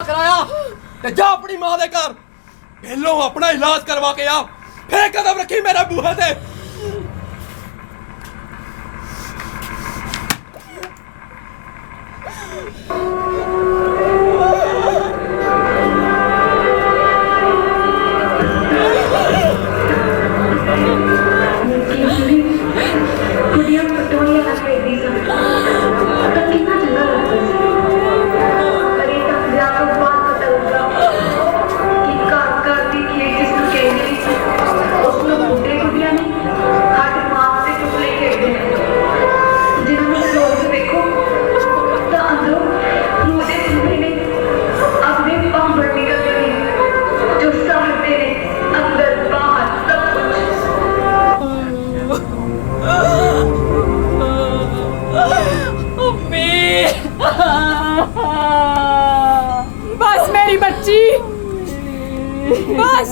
कराया ते जा अपनी मां दे घर पहलों अपना इलाज करवा के आ फिर कदम रखी मेरे बूहे ते। बस मेरी बच्ची बस।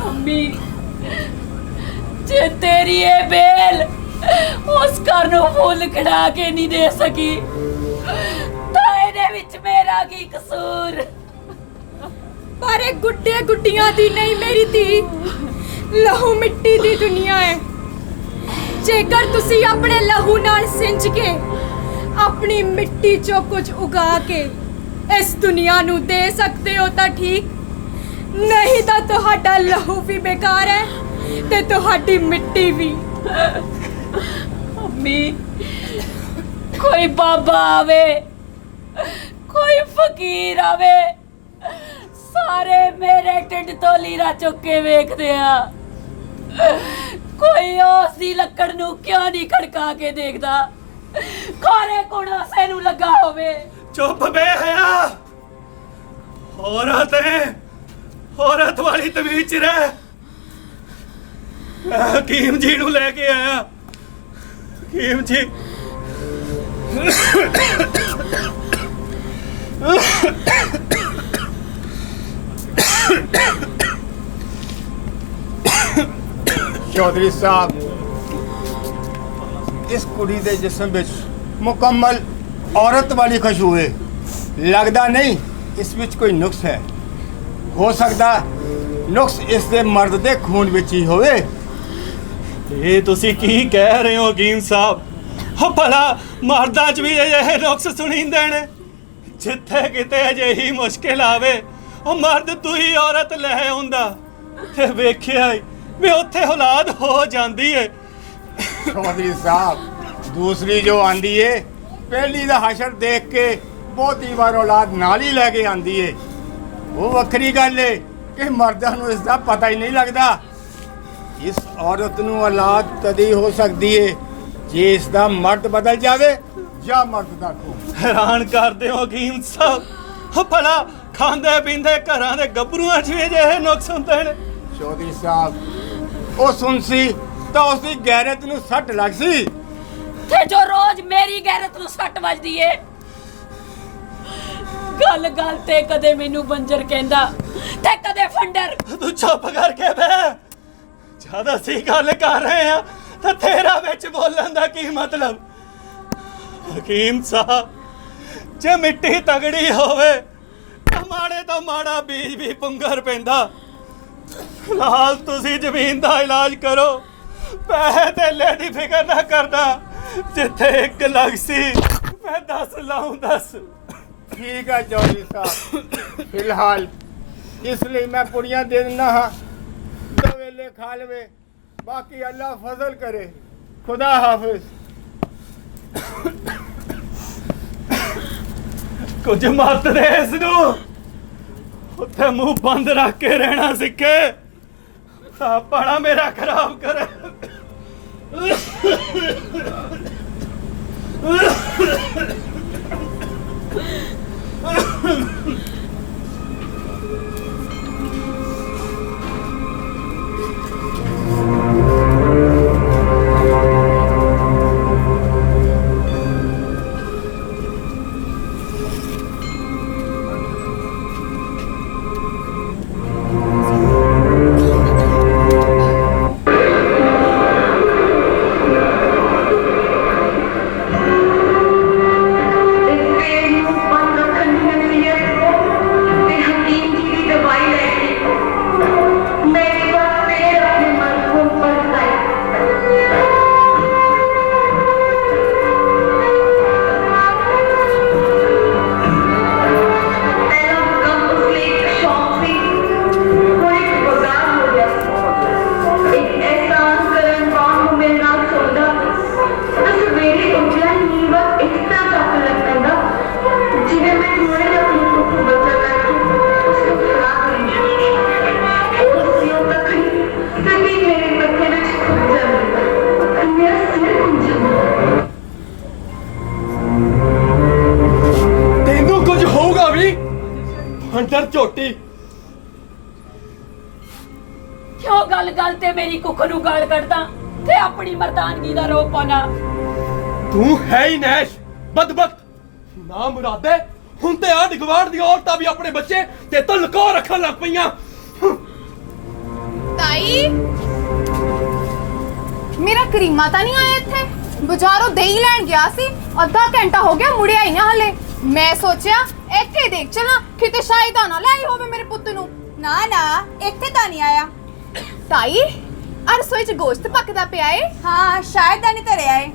अम्मी जे तेरी ये बेल उस घर नूं फुल खड़ा के नहीं दे सकी तां इहदे विच मेरा की कसूर। पर एक गुड्डे गुड्डियां दी नहीं मेरी धी लहू मिट्टी दी दुनिया है। जेकर तुसी अपने लहू नाल सिंच के अपनी मिट्टी चो कुछ उगा के इस दुनिया नू दे सकते हो तां ठीक, नहीं तां तुहाडा लहू भी बेकार है ते तुहाडी मिट्टी भी। अम्मी कोई बाबा आवे कोई फकीर आवे सारे मेरे ढिड तो लीरा चुक के वेखदे आ, कोई उस दी लक्कड़ नू क्यों नहीं खड़का के देखदा खारे कोण उसे नू लगा होवे। चुप बे हया औरत है, औरत वाली तमीज च रह। मैं हकीम जी नू लेके आया। हकीम जी चौधरी साहब इस कुड़ी दे जिस्म विच मुकम्मल औरत वाली खुशबू है। लगदा नहीं इस विच कोई नुक्स है। हो सकदा नुक्स इस दे मर्द दे खून विच ही होवे। ये तुसी की कह रहे हो हकीम साहब? हो भला मर्दां च भी अजिहे नुक्स सुनींदे ने? जिथे किते अजिही मुश्किल आवे ओ मर्द तू ही औरत ले आउंदा ते वेखिया भी उत्थे औलाद हो जांदी है। चौधरी साहब दूसरी जो आंदी है पहली दा हशर देख के बहुती बार औलाद नाल ही लेके आंदी है। वो वक्री गल है कि मर्दां नूं इसदा पता ही नहीं लगदा। इस औरत नूं औलाद तदी हो सकदी है जे इसदा मर्द बदल जावे या मर्द दा खून। हैरान करदे हो हकीम साहब। हो भला खांदे पींदे घरां दे गभरूआं च भी अजिहे नुक्स हुंदे ने? चौधरी साहब ਉਹ ਸੁਣਸੀ ਤਾਂ ਉਸਦੀ ਗੈਰਤ ਨੂੰ ਸੱਟ ਲੱਗ ਸੀ ਤੇ ਜੋ ਰੋਜ਼ ਮੇਰੀ ਗੈਰਤ ਨੂੰ ਸੱਟ ਵੱਜਦੀ ਏ। ਗੱਲ ਗੱਲ ਤੇ ਕਦੇ ਮੈਨੂੰ ਬੰਜਰ ਕਹਿੰਦਾ ਤੇ ਕਦੇ ਫੰਡਰ। ਤੂੰ ਚੁੱਪ ਕਰਕੇ ਬਹਿ। ਜਦ ਅਸੀਂ ਗੱਲ ਕਰ ਰਹੇ ਆ ਤਾਂ ਤੇਰਾ ਵਿੱਚ ਬੋਲਣ ਦਾ ਕੀ ਮਤਲਬ? ਹਕੀਮ ਸਾਹਿਬ ਜੇ ਮਿੱਟੀ ਤਗੜੀ ਹੋਵੇ ਤਾਂ ਮਾੜੇ ਤੋਂ ਮਾੜਾ ਬੀਜ ਵੀ ਪੁੰਗਰ ਪੈਂਦਾ। ਫਿਲਹਾਲ ਤੁਸੀਂ ਜ਼ਮੀਨ ਦਾ ਇਲਾਜ ਕਰੋ। ਪੈਸੇ ਧੇਲੇ ਦੀ ਫਿਕਰ ਨਾ ਕਰਨਾ। ਜਿੱਥੇ 1 ਲੱਖ ਸੀ ਮੈਂ 10 ਲਾਉਂ 10। ਠੀਕ ਹੈ ਚੌਧਰੀ ਸਾਹਿਬ ਫਿਲਹਾਲ ਇਸ ਲਈ ਮੈਂ ਪੁੜੀਆਂ ਦੇ ਦਿੰਦਾ ਹਾਂ। ਦੋ ਵੇਲੇ ਖਾ ਲਵੇ ਬਾਕੀ ਅੱਲਾ ਫਜ਼ਲ ਕਰੇ। ਖੁਦਾ ਹਾਫਿਜ਼। ਕੁਝ ਮਤ ਦੇ ਇਸ ਨੂੰ। ਉੱਥੇ ਮੂੰਹ ਬੰਦ ਰੱਖ ਕੇ ਰਹਿਣਾ ਸਿੱਖੇ ਤਾਂ ਪਾਣਾ ਮੇਰਾ ਖਰਾਬ ਕਰੇ। खंडर झोटी। क्यों गल गल ते मेरी कुख नूं गाल कढदा ते अपनी मर्दानगी दा रोप पाना? तू है ही नैश बदबख्त ना मुरादे। हुण ते आंढ गवांढ दी औरतां भी अपने बच्चे ते तो लुका रखन लग पईयां। ताई मेरा करीमा ਤਾਂ ਨਹੀਂ ਆਇਆ ਇੱਥੇ? ਬਾਜ਼ਾਰੋਂ ਦਹੀਂ ਲੈਣ ਗਿਆ ਸੀ, ਅੱਧਾ ਘੰਟਾ ਹੋ ਗਿਆ, ਮੁੜਿਆ ਹੀ ਨਾ ਹਲੇ। ਮੈਂ ਸੋਚਿਆ ਇੱਥੇ ਦੇਖ ਚਲਾਂ, ਕਿਤੇ ਸ਼ਾਇਦ ਆ ਨਾ ਲੈ ਆਈ ਹੋਵੇ ਮੇਰੇ ਪੁੱਤ ਨੂੰ। ਨਾ ਨਾ, ਇੱਥੇ ਤਾਂ ਨਹੀਂ ਆਇਆ। ਤਾਈ ਆ ਰਸੋਈ 'ਚ ਗੋਸ਼ਤ ਪੱਕਦਾ ਪਿਆ ਏ। ਹਾਂ, ਸ਼ਾਇਦ ਤਾਂ ਨਹੀਂ ਧਰਿਆ ਏ।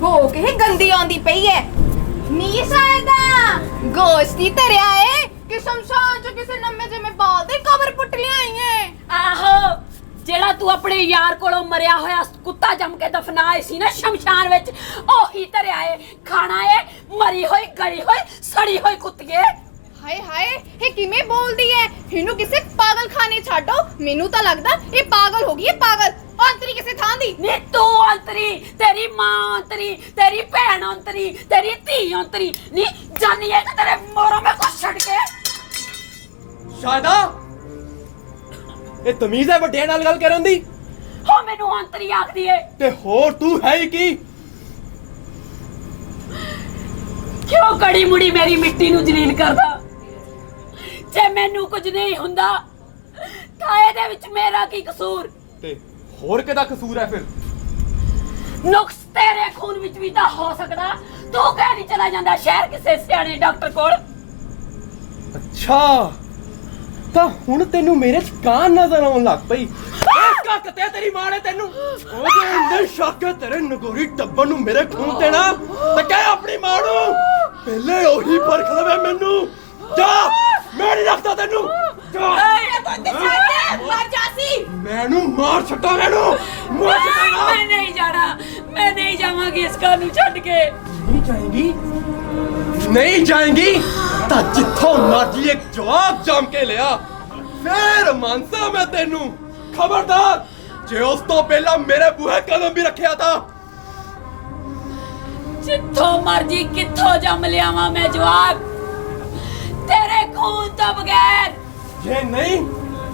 ਭੋਕ ਹੀ ਗੰਦੀ ਆਉਂਦੀ ਪਈ ਏ। ਨੀ ਸ਼ਾਇਦਾ ਗੋਸ਼ਤ ਹੀ ਧਰਿਆ ਏ ਕਿ ਸ਼ਮਸ਼ਾਨ 'ਚ ਕਿਸੇ ਨੰਮੇ ਜਿਵੇਂ ਬਾਲ ਦੀ ਕਬਰ ਪੁੱਟ ਲਿਆਈ ਏ। ਆਹੋ, ਜਿਹੜਾ ਤੂੰ ਆਪਣੇ ਯਾਰ ਕੋਲੋਂ ਮਰਿਆ ਹੋਇਆ ਕੁੱਤਾ ਜੰਮ ਕੇ ਦਫਨਾਏ ਸੀ ਨਾ ਸ਼ਮਸ਼ਾਨ ਵਿੱਚ, ਉਹੀ ਧਰਿਆ ਏ। ਖਾਣਾ ਏ ਮਰੀ ਹੋਈ, ਗਲੀ ਹੋਈ, ਸੜੀ ਹੋਈ ਕੁੱਤੀਏ। ਹਾਏ ਹਾਏ, ਇਹ ਕਿਵੇਂ ਬੋਲਦੀ ਏ? ਇਹਨੂੰ ਕਿਸੇ ਪਾਗਲਖਾਨੇ ਛੱਡੋ। ਮੈਨੂੰ ਤਾਂ ਲੱਗਦਾ ਇਹ ਪਾਗਲ ਹੋ ਗਈ ਏ, ਪਾਗਲ। ਅੰਤਰੀ ਕਿਸੇ ਥਾਂ ਦੀ ਨੀ ਤੂੰ ਅੰਤਰੀ, ਤੇਰੀ ਮਾਂ ਅੰਤਰੀ, ਤੇਰੀ ਭੈਣ ਅੰਤਰੀ, ਤੇਰੀ ਧੀ ਅੰਤਰੀ। ਨੀ ਜਾਨੀ ਏ ਕਿ ਤੇਰੇ ਮੋਰੋਂ ਮੈਂ ਕੁਛ ਛੱਡ ਕੇ। शायदा ਇਹ ਤਮੀਜ਼ ਹੈ ਵੱਡਿਆਂ ਨਾਲ ਗੱਲ ਕਰਨ ਦੀ? ਹੋ ਮੈਨੂੰ ਅੰਤਰੀ ਆਖਦੀ ਏ। ਤੇ ਹੋਰ ਤੂੰ ਹੈ ਹੀ ਕੀ? ਕਿਉਂ ਕੜੀ ਮੁੜੀ ਮੇਰੀ ਮਿੱਟੀ ਨੂੰ ਜਲੀਲ ਕਰਦਾ? ਜੇ ਮੈਨੂੰ ਕੁਝ ਨਹੀਂ ਹੁੰਦਾ ਤਾਂ ਇਹਦੇ ਵਿੱਚ ਮੇਰਾ ਕੀ ਕਸੂਰ? ਤੇ ਹੋਰ ਕਿਹਦਾ ਕਸੂਰ ਹੈ ਫਿਰ? ਨੁਕਸ ਤੇਰੇ ਖੂਨ ਵਿੱਚ ਵੀ ਤਾਂ ਹੋ ਸਕਦਾ। ਤੂੰ ਕਹਿ ਨਹੀਂ ਚਲਾ ਜਾਂਦਾ ਸ਼ਹਿਰ ਕਿਸੇ ਸਿਆਣੇ ਡਾਕਟਰ ਕੋਲ? ਅੱਛਾ, ਤਾਂ ਹੁਣ ਤੈਨੂੰ ਮੇਰੇ ਚ ਕਾਨ ਨਜ਼ਰ ਆਉਣ ਲੱਗ ਪਈ। ਇਸ ਕੱਕ ਤੇ ਤੇਰੀ ਮਾਂ ਨੇ ਤੈਨੂੰ ਉਹਦੇ ਇੰਨੇ ਸ਼ੱਕ ਹੈ ਤੇਰੇ ਨਗੋਰੀ ਟੱਬਰ ਨੂੰ ਮੇਰੇ ਖੂਨ ਤੇ ਨਾ, ਤੇ ਕਹਿ ਆਪਣੀ ਮਾਂ ਨੂੰ ਪਹਿਲੇ ਉਹੀ ਪਰਖ ਲਵੇ ਮੈਨੂੰ। ਜਾ, ਮੈਂ ਨਹੀਂ ਰੱਖਦਾ ਤੈਨੂੰ। ਮਰ ਜਾ ਸੀ। ਮੈਨੂੰ ਮਾਰ ਛੱਡਾ, ਮੈਨੂੰ ਮਾਰ ਛੱਡਾ। ਮੈਂ ਨਹੀਂ ਜਾਣਾ, ਮੈਂ ਨਹੀਂ ਜਾਵਾਂਗੀ ਇਸ ਘਰ ਨੂੰ ਛੱਡ ਕੇ। ਨਹੀਂ ਜਾਏਂਗੀ? ਨਹੀਂ ਜਾਏਂਗੀ ਤਾਂ ਜਿੱਥੋਂ ਮਰਜੀ ਇੱਕ ਜਵਾਬ ਜਮ ਕੇ ਲਿਆ, ਫੇਰ ਮਾਨਸਾ ਮੈਂ ਤੈਨੂੰ। ਖਬਰਦਾਰ ਜੇ ਉਸ ਤੋਂ ਪਹਿਲਾਂ ਮੇਰੇ ਬੂਹੇ ਕਦਮ ਵੀ ਰੱਖਿਆ ਤਾਂ। ਜਿੱਥੋਂ ਮਰਜੀ ਕਿੱਥੋਂ ਜੰਮ ਲਿਆਵਾਂ ਮੈਂ ਜਵਾਬ, ਤੇਰੇ ਖੂਨ ਤੋਂ ਬਗੈਰ। ਜੇ ਨਹੀਂ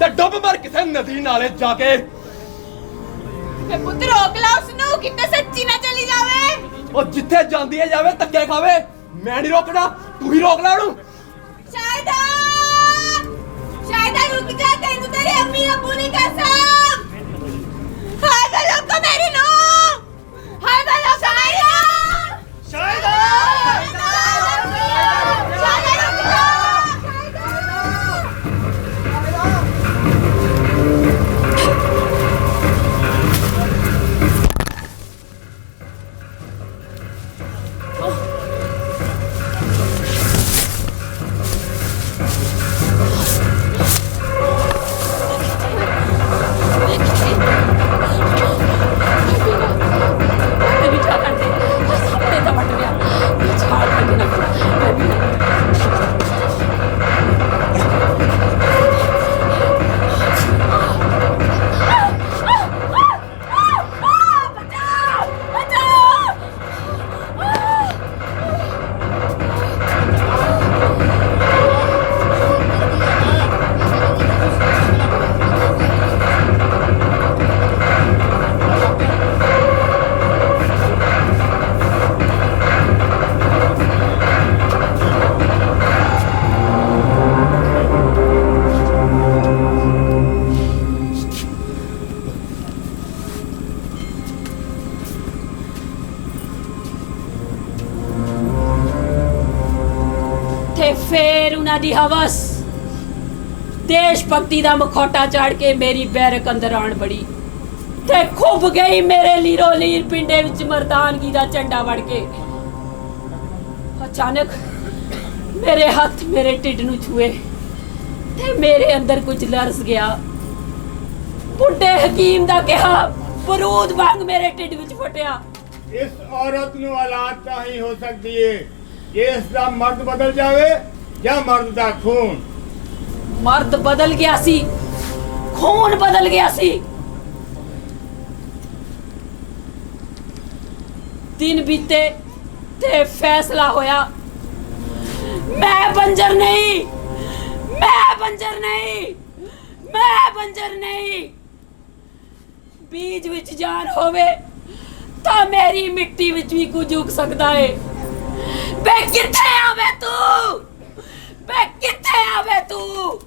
ਤਾਂ ਡੁੱਬ ਮਰ ਕਿਸੇ ਨਦੀ ਨਾਲੇ ਜਾ ਕੇ। ਤੇ ਪੁੱਤ ਰੋਕ ਲਾ ਉਸਨੂੰ, ਕਿਤੇ ਸੱਚੀ ਨਾ ਚਲੀ ਜਾਵੇ। ਉਹ ਜਿੱਥੇ ਜਾਂਦੀ ਹੈ ਜਾਵੇ, ਧੱਕੇ ਖਾਵੇ। ਮੈਂ ਨਹੀਂ ਰੋਕਣਾ, ਤੂੰ ਹੀ ਰੋਕ ਲੈ ਉਹਨੂੰ। ਸ਼ਾਇਦਾ ਸ਼ਾਇਦਾ ਰੁਕ ਜਾ, ਤੈਨੂੰ ਤੇਰੀ ਅੰਮੀ ਅੱਬੂ ਦੀ ਕਸਮ। ਹਾਏ ਵੇ ਲੋਕੋ ਮੇਰੀ ਨੂੰ, ਹਾਏ ਵੇ ਲੋਕੋ ਮੇਰੀ ਨੂੰ। ਸ਼ਾਇਦਾ ਤੇ ਫੇਰ ਉਹਨਾਂ ਦੀ ਹਵਸ ਦੇਸ਼ ਭਗਤੀ ਦਾ ਮਖੌਟਾ ਚਾੜ ਕੇ ਮੇਰੀ ਬੈਰਕ ਅੰਦਰ ਆਣ ਬੜੀ ਤੇ ਖੁੱਭ ਗਈ ਮੇਰੇ ਲੀਰੋ ਲੀਰ ਪਿੰਡੇ ਵਿੱਚ ਮਰਦਾਨਗੀ ਦਾ ਝੰਡਾ ਵੜ ਕੇ। ਅਚਾਨਕ ਮੇਰੇ ਹੱਥ ਮੇਰੇ ਢਿੱਡ ਨੂੰ ਛੂਏ ਤੇ ਮੇਰੇ ਅੰਦਰ ਕੁਝ ਲਰਜ਼ ਗਿਆ। ਬੁੱਢੇ ਹਕੀਮ ਦਾ ਕਿਹਾ ਬਰੂਦ ਵਾਂਗ ਮੇਰੇ ਢਿੱਡ ਵਿੱਚ ਫਟਿਆ। ਇਸ ਔਰਤ ਨੂੰ ਔਲਾਦ ਤਾਂ ਹੀ ਹੋ ਸਕਦੀ ਏ ਜੇ ਇਸ ਦਾ ਮਰਦ ਬਦਲ ਜਾਵੇ ਜਾਂ ਮਰਦ ਦਾ ਖੂਨ। ਮਰਦ ਬਦਲ ਗਿਆ ਸੀ, ਖੂਨ ਬਦਲ ਗਿਆ ਸੀ। ਦਿਨ ਬੀਤੇ ਤੇ ਫੈਸਲਾ ਹੋਇਆ। मैं बंजर नहीं, मैं बंजर नहीं, मैं बंजर नहीं। बीज विच जान होवे ਤਾਂ ਮੇਰੀ ਮਿੱਟੀ ਵਿੱਚ ਵੀ ਕੁਝ ਉਗ ਸਕਦਾ ਏ। ਵੇ ਕਿੱਥੇ ਆਵੇਂ ਤੂੰ, ਵੇ ਕਿੱਥੇ ਆਵੇਂ ਤੂੰ?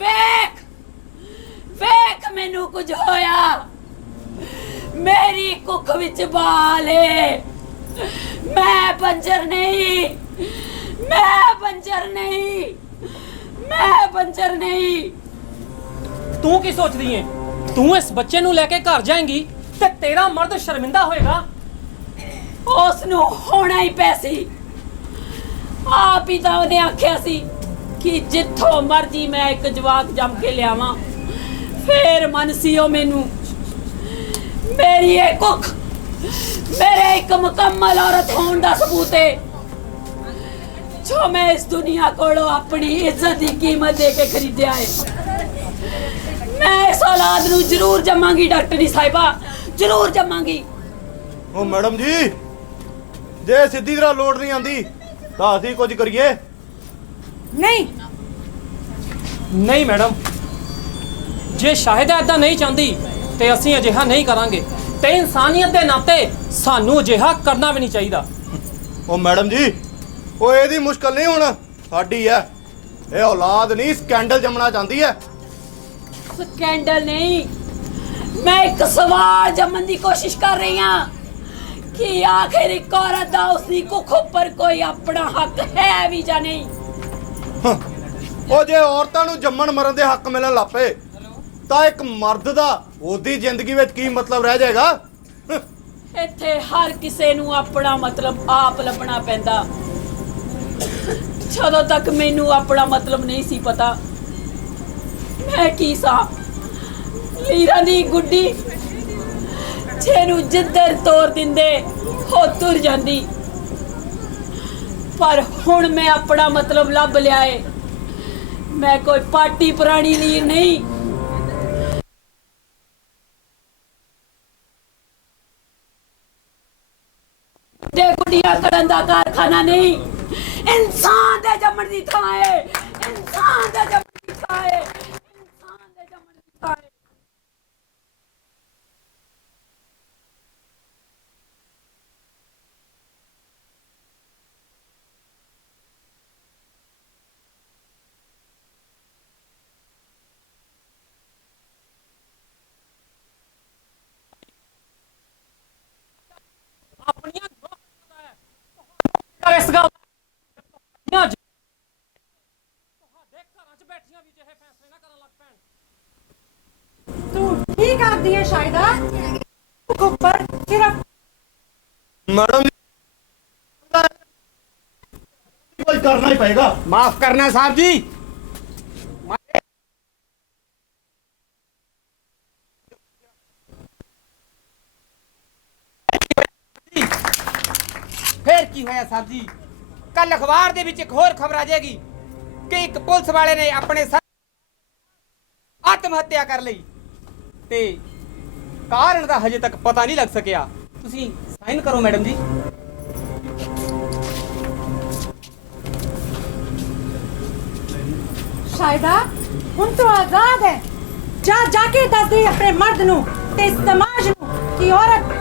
ਵੇਖ ਵੇਖ ਮੈਨੂੰ ਕੁਝ ਹੋਇਆ, ਮੇਰੀ ਕੁੱਖ ਵਿੱਚ ਬਾਲ ਏ। ਮੈਂ ਬੰਜਰ ਨਹੀਂ, ਮੈਂ ਬੰਜਰ ਨਹੀਂ, ਮੈਂ ਬੰਜਰ ਨਹੀਂ। ਤੂੰ ਕੀ ਸੋਚਦੀ ਏ? ਤੂੰ ਇਸ ਬੱਚੇ ਨੂੰ ਲੈ ਕੇ ਘਰ ਜਾਏਂਗੀ ਤੇ ਤੇਰਾ ਮਰਦ ਸ਼ਰਮਿੰਦਾ ਹੋਏਗਾ। ਉਸ ਨੂੰ ਹੋਣਾ ਹੀ ਪੈ ਸੀ। ਆਪ ਹੀ ਤਾਂ ਉਹਨੇ ਆਖਿਆ ਸੀ ਕਿ ਜਿੱਥੋਂ ਮਰਜੀ ਮੈਂ ਇੱਕ ਜਵਾਕ ਜੰਮ ਕੇ ਲਿਆਵਾਂ। ਫੇਰ ਮਨ ਸੀ ਉਹ ਮੈਨੂੰ। ਮੇਰੀ ਇਹ ਕੁੱਖ ਮੇਰੇ ਇੱਕ ਮੁਕੰਮਲ ਔਰਤ ਹੋਣ ਦਾ ਸਬੂਤ ਹੈ ਜੋ ਮੈਂ ਇਸ ਦੁਨੀਆ ਕੋਲੋਂ ਆਪਣੀ ਇੱਜ਼ਤ ਦੀ ਕੀਮਤ ਦੇ ਕੇ ਖਰੀਦਿਆ ਹੈ। ਮੈਂ ਇਸ ਔਲਾਦ ਨੂੰ ਜ਼ਰੂਰ ਜੰਮਾਂਗੀ ਡਾਕਟਰੀ ਸਾਹਿਬਾ, ਜ਼ਰੂਰ ਜੰਮਾਂਗੀ। ਉਹ ਮੈਡਮ ਜੀ, ਜੇ ਸਿੱਧੀ ਤਰ੍ਹਾਂ ਲੋੜ ਨਹੀਂ ਆਂਦੀ ਤਾਂ ਅਸੀਂ ਕੁਝ ਕਰੀਏ। ਨਹੀਂ ਨਹੀਂ ਮੈਡਮ, ਜੇ ਸ਼ਾਹਿਦਾ ਏਦਾਂ ਨਹੀਂ ਚਾਹੁੰਦੀ ਤੇ ਅਸੀਂ ਅਜਿਹਾ ਨਹੀਂ ਕਰਾਂਗੇ ਤੇ ਇਨਸਾਨੀਅਤ ਦੇ ਨਾਤੇ ਸਾਨੂੰ ਅਜਿਹਾ ਕਰਨਾ ਵੀ ਨਹੀਂ ਚਾਹੀਦਾ। ਉਹ ਮੈਡਮ ਜੀ, ਉਹ ਇਹਦੀ ਮੁਸ਼ਕਲ ਨਹੀਂ ਹੁਣ ਸਾਡੀ ਹੈ। ਇਹ ਔਲਾਦ ਨਹੀਂ ਸਕੈਂਡਲ ਜੰਮਣਾ ਚਾਹੁੰਦੀ ਹੈ। ਸਕੈਂਡਲ ਨਹੀਂ, ਮੈਂ ਇੱਕ ਸਵਾਲ ਜੰਮਣ ਦੀ ਕੋਸ਼ਿਸ਼ ਕਰ ਰਹੀ ਹਾਂ ਕਿ ਆਖਿਰ ਇੱਕ ਔਰਤ ਦਾ ਉਸਦੀ ਕੁੱਖ ਉੱਪਰ ਕੋਈ ਆਪਣਾ ਹੱਕ ਹੈ ਵੀ ਜਾਂ ਨਹੀਂ। ਉਹ ਜੇ ਔਰਤਾਂ ਨੂੰ ਜੰਮਣ ਮਰਨ ਦੇ ਹੱਕ ਮਿਲਣ ਲੱਪੇ ਤਾਂ ਇੱਕ ਮਰਦ ਦਾ ਉਹਦੀ ਜ਼ਿੰਦਗੀ ਵਿੱਚ ਕੀ ਮਤਲਬ ਰਹਿ ਜਾਏਗਾ? ਇੱਥੇ ਹਰ ਕਿਸੇ ਨੂੰ ਆਪਣਾ ਮਤਲਬ ਆਪ ਲੱਭਣਾ ਪੈਂਦਾ। ਜਦੋਂ ਤੱਕ ਮੈਨੂੰ ਆਪਣਾ ਮਤਲਬ ਨਹੀਂ ਸੀ ਪਤਾ, ਮੈਂ ਕੀ ਸਾਂ, ਲੀਰਾਂ ਦੀ ਗੁੱਡੀ ਜਿਹਨੂੰ ਜਿੱਧਰ ਤੋਰ ਦਿੰਦੇ ਉਹ ਤੁਰ ਜਾਂਦੀ। ਪਰ ਹੁਣ ਮੈਂ ਆਪਣਾ ਮਤਲਬ ਲੱਭ ਲਿਆ ਏ। ਮੈਂ ਕੋਈ ਪਾਟੀ ਪੁਰਾਣੀ ਲੀਰ ਨਹੀਂ। ਦੇ ਗੁੱਡੀਆਂ ਕਰਨ ਦਾ ਕਾਰਖਾਨਾ ਨਹੀਂ, ਇਨਸਾਨ ਦੇ ਜੰਮਣ ਦੀ ਥਾਂ ਏ, ਇਨਸਾਨ ਦੇ ਜੰਮਣ ਦੀ ਥਾਂ ਏ, ਇਨਸਾਨ ਦੇ ਜੰਮਣ ਦੀ ਥਾਂ ਏ। ਆਪਣੀਆਂ ਇਸ ਗੱਲ ਤੁਹਾਡੇ ਘਰਾਂ 'ਚ ਬੈਠੀਆਂ ਵੀ ਜਿਹੇ ਫੈਸਲੇ ਨਾ ਕਰਨ ਲੱਗ ਪੈਣ। ਤੂੰ ਕੀ ਕਰਦੀ ਹੈ ਸ਼ਾਇਦਾ? ਉੱਪਰ ਸਿਰਫ ਮੈਡਮ ਜੀ, ਕੁਝ ਕਰਨਾ ਹੀ ਪਏਗਾ। ਮਾਫ ਕਰਨਾ ਸਾਹਿਬ ਜੀ। ਫੇਰ ਕੀ ਹੋਇਆ ਸਾਹਿਬ ਜੀ? ਕੱਲ ਅਖਬਾਰ ਦੇ ਵਿੱਚ ਇੱਕ ਹੋਰ ਖਬਰ ਆ ਜਾਏਗੀ ਕਿ ਇੱਕ ਪੁਲਿਸ ਵਾਲੇ ਨੇ ਆਪਣੇ ਆਤਮ ਹੱਤਿਆ ਕਰ ਲਈ ਤੇ ਕਾਰਨ ਦਾ ਹਜੇ ਤੱਕ ਪਤਾ ਨਹੀਂ ਲੱਗ ਸਕਿਆ। ਤੁਸੀਂ ਸਾਈਨ ਕਰੋ ਮੈਡਮ ਜੀ। ਸ਼ਾਇਦਾ ਹੁਣ ਤੂੰ ਆਜ਼ਾਦ ਹੈ। ਜਾ ਜਾ ਕੇ ਦੱਸ ਦੇ ਆਪਣੇ ਮਰਦ ਨੂੰ ਤੇ ਸਮਾਜ ਨੂੰ ਕਿ ਔਰਤ